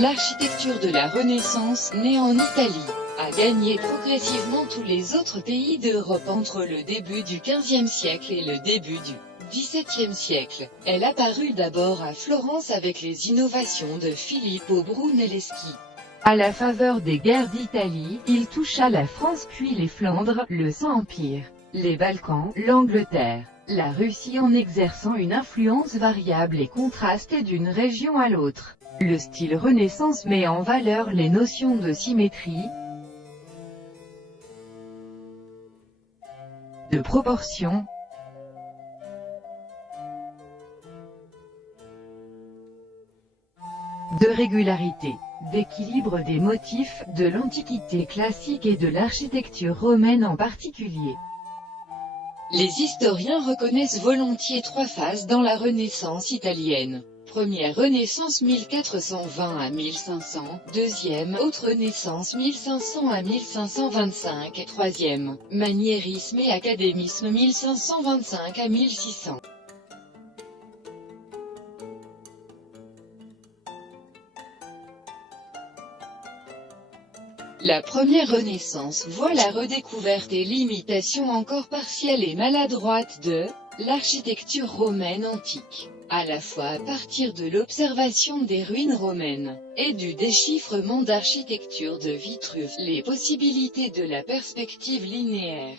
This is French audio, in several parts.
L'architecture de la Renaissance, née en Italie, a gagné progressivement tous les autres pays d'Europe entre le début du XVe siècle et le début du XVIIe siècle. Elle apparut d'abord à Florence avec les innovations de Filippo Brunelleschi. À la faveur des guerres d'Italie, il toucha la France puis les Flandres, le Saint-Empire, les Balkans, l'Angleterre, la Russie en exerçant une influence variable et contrastée d'une région à l'autre. Le style Renaissance met en valeur les notions de symétrie, de proportion, de régularité, d'équilibre des motifs, de l'Antiquité classique et de l'architecture romaine en particulier. Les historiens reconnaissent volontiers trois phases dans la Renaissance italienne. Première Renaissance 1420 à 1500, deuxième Haute Renaissance 1500 à 1525 et troisième, Maniérisme et Académisme 1525 à 1600. La première Renaissance voit la redécouverte et l'imitation encore partielle et maladroite de l'architecture romaine antique, à la fois à partir de l'observation des ruines romaines, et du déchiffrement d'architecture de Vitruve, les possibilités de la perspective linéaire.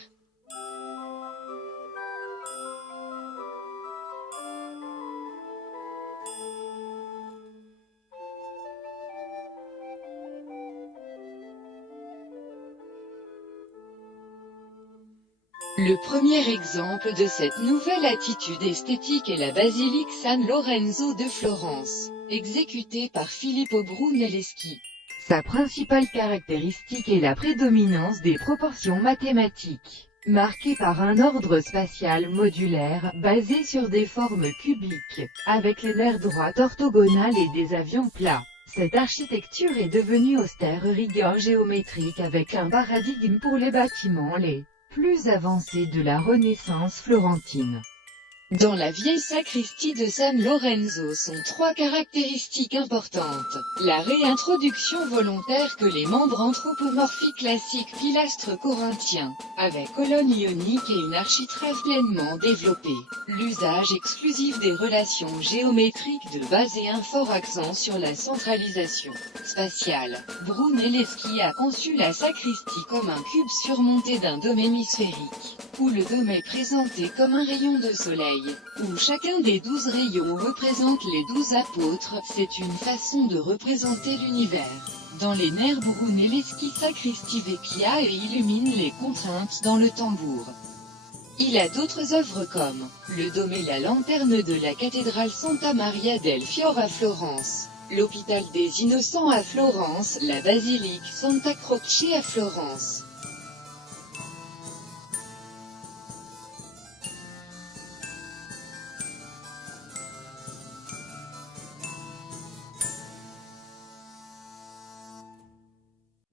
Le premier exemple de cette nouvelle attitude esthétique est la basilique San Lorenzo de Florence, exécutée par Filippo Brunelleschi. Sa principale caractéristique est la prédominance des proportions mathématiques, marquée par un ordre spatial modulaire, basé sur des formes cubiques, avec les nerfs droites orthogonales et des avions plats. Cette architecture est devenue austère rigueur géométrique avec un paradigme pour les bâtiments les plus avancés de la Renaissance florentine. Dans la vieille sacristie de San Lorenzo sont trois caractéristiques importantes. La réintroduction volontaire que les membres anthropomorphiques classiques pilastres corinthiens, avec colonnes ioniques et une architrave pleinement développée. L'usage exclusif des relations géométriques de base et un fort accent sur la centralisation spatiale. Brunelleschi a conçu la sacristie comme un cube surmonté d'un dôme hémisphérique, où le dôme est présenté comme un rayon de soleil, où chacun des 12 rayons représente les 12 apôtres. C'est une façon de représenter l'univers. Dans les nerfs Brunelleschi sacristie vecchia et illumine les contraintes dans le tambour. Il a d'autres œuvres comme le dôme et la lanterne de la cathédrale Santa Maria del Fiore à Florence, l'hôpital des Innocents à Florence, la basilique Santa Croce à Florence.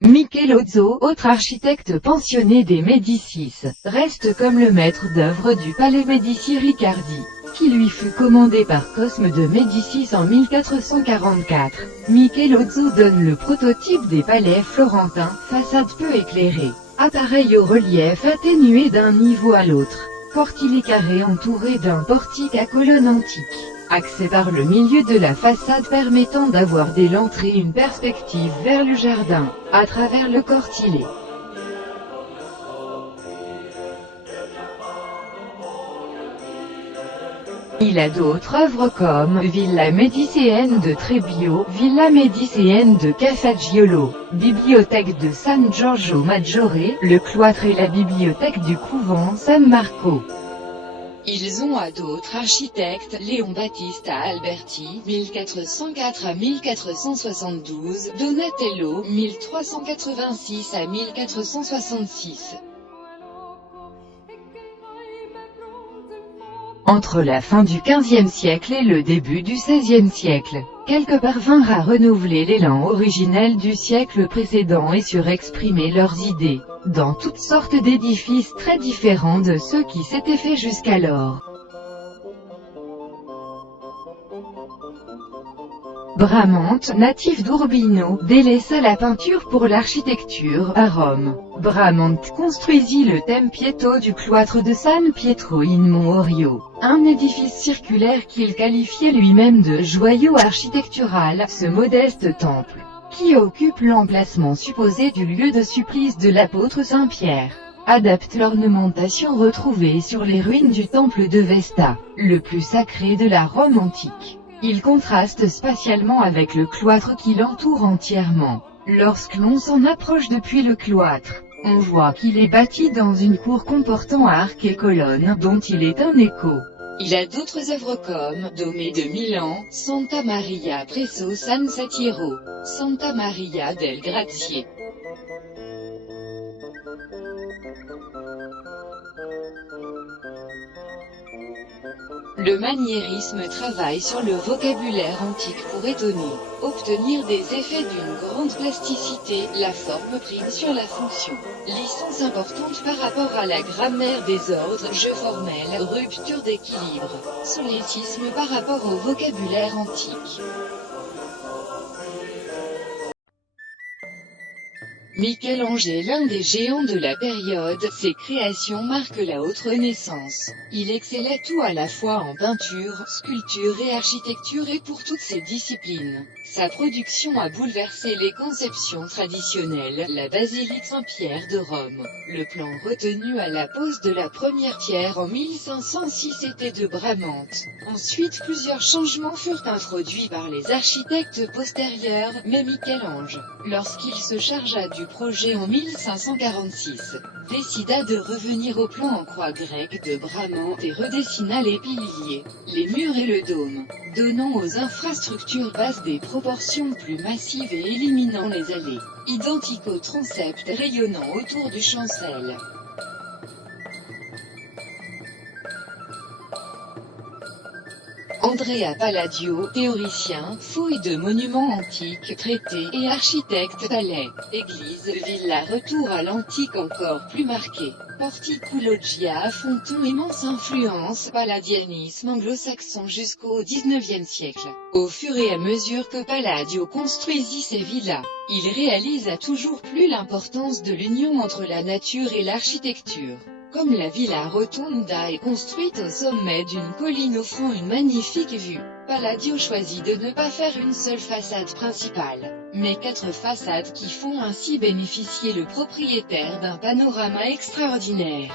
Michelozzo, autre architecte pensionné des Médicis, reste comme le maître d'œuvre du palais Médicis-Riccardi, qui lui fut commandé par Cosme de Médicis en 1444. Michelozzo donne le prototype des palais florentins, façade peu éclairée, appareil au relief atténué d'un niveau à l'autre, portillé carré entouré d'un portique à colonnes antiques. Accès par le milieu de la façade permettant d'avoir dès l'entrée une perspective vers le jardin, à travers le cortillé. Il a d'autres œuvres comme Villa Médicéenne de Trebbio, Villa Médicéenne de Cafaggiolo, Bibliothèque de San Giorgio Maggiore, le cloître et la bibliothèque du couvent San Marco. Ils ont à d'autres architectes, Léon Battista Alberti, 1404 à 1472, Donatello, 1386 à 1466. Entre la fin du XVe siècle et le début du XVIe siècle, quelques parvinrent à renouveler l'élan originel du siècle précédent et surexprimer leurs idées, dans toutes sortes d'édifices très différents de ceux qui s'étaient faits jusqu'alors. Bramante, natif d'Urbino, délaissa la peinture pour l'architecture, à Rome. Bramante construisit le tempietto du cloître de San Pietro in Morio, un édifice circulaire qu'il qualifiait lui-même de joyau architectural. Ce modeste temple, qui occupe l'emplacement supposé du lieu de supplice de l'apôtre Saint-Pierre, adapte l'ornementation retrouvée sur les ruines du temple de Vesta, le plus sacré de la Rome antique. Il contraste spatialement avec le cloître qui l'entoure entièrement. Lorsque l'on s'en approche depuis le cloître, on voit qu'il est bâti dans une cour comportant arcs et colonnes, dont il est un écho. Il a d'autres œuvres comme Dôme de Milan, Santa Maria presso San Satiero, Santa Maria del Grazie. Le maniérisme travaille sur le vocabulaire antique pour étonner, obtenir des effets d'une grande plasticité, la forme prime sur la fonction. Licence importante par rapport à la grammaire des ordres, jeux formels, rupture d'équilibre, solétisme par rapport au vocabulaire antique. Michel-Ange est l'un des géants de la période, ses créations marquent la haute Renaissance. Il excellait tout à la fois en peinture, sculpture et architecture et pour toutes ces disciplines. Sa production a bouleversé les conceptions traditionnelles. La basilique Saint-Pierre de Rome. Le plan retenu à la pose de la première pierre en 1506 était de Bramante. Ensuite plusieurs changements furent introduits par les architectes postérieurs, mais Michel-Ange, lorsqu'il se chargea du projet en 1546, décida de revenir au plan en croix grecque de Bramante et redessina les piliers, les murs et le dôme, donnant aux infrastructures basses des proportions plus massives et éliminant les allées, identiques au transept rayonnant autour du chancel. Andrea Palladio, théoricien, fouille de monuments antiques, traités et architecte palais, église, villa, retour à l'antique encore plus marqué. Portico loggia, fronton, immense influence, palladianisme anglo-saxon jusqu'au XIXe siècle. Au fur et à mesure que Palladio construisit ses villas, il réalisa toujours plus l'importance de l'union entre la nature et l'architecture. Comme la Villa Rotonda est construite au sommet d'une colline offrant une magnifique vue, Palladio choisit de ne pas faire une seule façade principale, mais 4 façades qui font ainsi bénéficier le propriétaire d'un panorama extraordinaire.